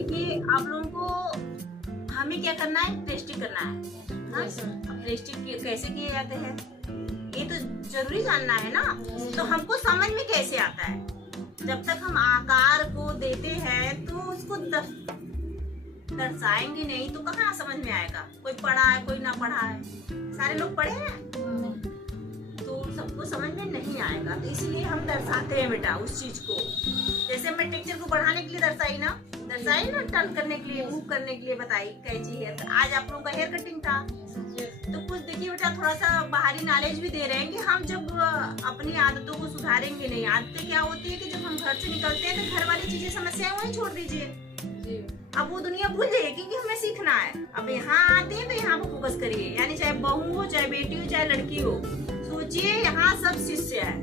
देखिए आप लोगों को हमें क्या करना है, प्रेस्टिक करना है। हाँ? प्रेस्टिक कैसे किए जाते हैं ये तो जरूरी जानना है ना। तो हमको समझ में कैसे आता है, जब तक हम आकार को देते हैं तो उसको दर्शाएंगे नहीं तो कहाँ समझ में आएगा। कोई पढ़ा है कोई ना पढ़ा है, सारे लोग पढ़े हैं तो सबको समझ में नहीं आएगा। तो इसीलिए हम दर्शाते हैं बेटा उस चीज को। जैसे मैं टेक्सचर को बढ़ाने के लिए दर्शाई ना टर्न करने के लिए, मूव करने के लिए बताई कैची है। तो आज आप लोगों का हेयर कटिंग था तो कुछ देखिए बेटा थोड़ा सा बाहरी नॉलेज भी दे रहे हैं कि हम जब अपनी आदतों को सुधारेंगे नहीं। आदतें क्या होती है कि जब हम घर से निकलते हैं तो घर वाली चीजें समस्याएं वहीं छोड़ दीजिए। अब वो दुनिया भूल जाइए क्योंकि हमें सीखना है। अब यहाँ आते हैं तो यहाँ पर फोकस करिए, यानी चाहे बहू हो चाहे बेटी हो चाहे लड़की हो, सोचिए यहाँ सब शिष्य है।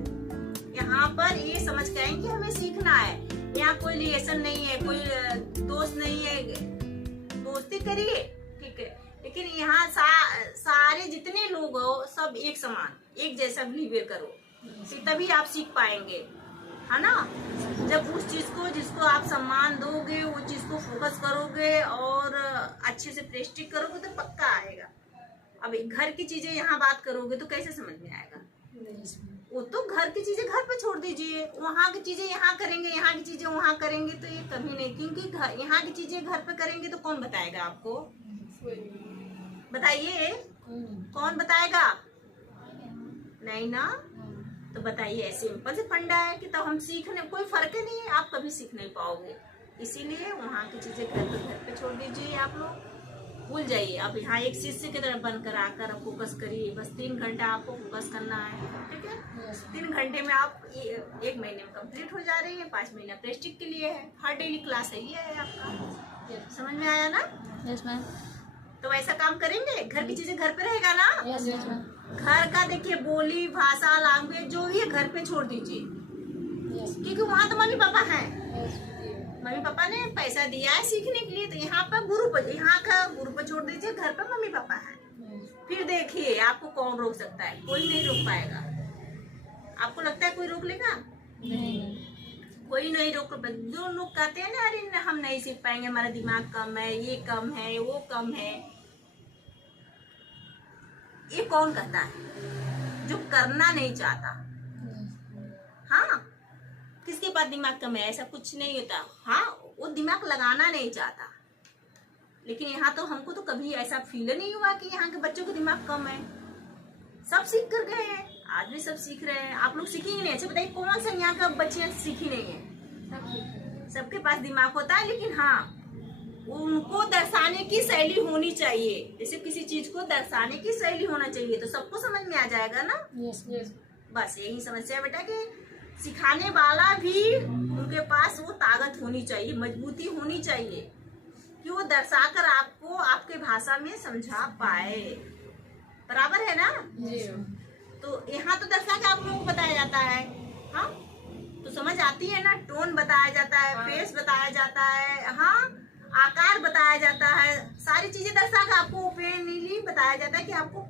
यहाँ पर ये समझ के आएंगे हमें सीखना है। यहाँ कोई रिलेशन नहीं है, कोई दोस्त नहीं है, दोस्ती करिए ठीक है, लेकिन यहाँ सारे जितने लोग हो सब एक समान एक जैसा बिहेवियर करो, तभी आप सीख पाएंगे, है ना। जब उस चीज को जिसको आप सम्मान दोगे, वो चीज को फोकस करोगे और अच्छे से प्रेस्टिक करोगे तो पक्का आएगा। अब घर की चीजें यहाँ बात करोगे तो कैसे समझ में आएगा। वो तो घर की चीजें घर पे छोड़ दीजिए, वहाँ की चीजें यहाँ करेंगे, यहाँ की चीजें वहाँ करेंगे तो ये कभी नहीं। क्योंकि यहाँ की चीजें घर पे करेंगे तो कौन बताएगा आपको, बताइए कौन बताएगा, नहीं ना। तो बताइए सिंपल से फंडा है कि तो हम सीखने कोई फर्क ही नहीं है, आप कभी सीख नहीं पाओगे। इसीलिए वहाँ की चीजें घर पे छोड़ दीजिए, आप लोग भूल जाइए। अब यहाँ एक शिष्य की तरह बनकर आकर फोकस करिए। बस 3 घंटा आपको फोकस करना है, ठीक है। 3 घंटे में आप 1 महीने में कंप्लीट हो जा रही है। 5 महीना प्रेस्टिक के लिए है, हर डेली क्लास है, ये है आपका। समझ में आया ना? Yes ma'am. तो ऐसा काम करेंगे, घर की चीजें घर पे रहेगा ना। Yes ma'am. घर का देखिए बोली भाषा लैंग्वेज जो भी है घर पे छोड़ दीजिए, क्योंकि वहाँ तो मम्मी पापा हैं। मम्मी पापा ने पैसा दिया है सीखने के लिए, तो यहाँ पर गुरु पर, यहाँ का गुरु पर छोड़ दीजिए, घर पर मम्मी पापा हैं। फिर देखिए आपको कौन रोक सकता है, कोई नहीं रोक पाएगा। आपको लगता है कोई रोक लेगा? नहीं, कोई नहीं रोक। जो लोग कहते हैं ना अरे हम नहीं सीख पाएंगे, हमारा दिमाग कम है, ये कम है, वो कम है, ये कौन कहता है? जो करना नहीं चाहता। हाँ, किसके पास दिमाग कम है? ऐसा कुछ नहीं होता। हाँ, वो दिमाग लगाना नहीं चाहता। लेकिन यहाँ तो हमको तो कभी ऐसा फील नहीं हुआ कि यहाँ के बच्चों का दिमाग कम है। सब सीख कर गए हैं, आज भी सब सीख रहे हैं। आप लोग सीखेंगे नहीं? अच्छा बताइए कौन सा यहाँ का बच्चे सीखी नहीं है? सबके पास दिमाग होता है, लेकिन हाँ उनको दर्शाने की शैली होनी चाहिए। जैसे किसी चीज को दर्शाने की शैली होना चाहिए तो सबको समझ में आ जाएगा ना। Yes yes. बस यही समस्या है बेटा कि सिखाने वाला भी उनके पास वो ताकत होनी चाहिए, मजबूती होनी चाहिए कि वो दर्शाकर आपको आपके भाषा में समझा पाए। बराबर है ना? तो यहाँ तो दर्शा के आप लोगों को बताया जाता है। हाँ, तो समझ आती है ना। टोन बताया जाता है, फेस बताया जाता है, हाँ आकार बताया जाता है, सारी चीजें दर्शा के आपको ओपनली बताया जाता है कि आपको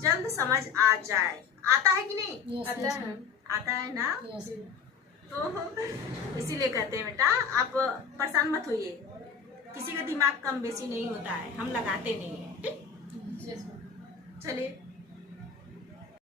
जल्द समझ आ जाए। आता है कि नहीं? आता है। आता है ना। यस। तो इसीलिए कहते हैं बेटा आप परेशान मत होइए, किसी का दिमाग कम बेसी नहीं होता है, हम लगाते नहीं है। ठीक, चलिए।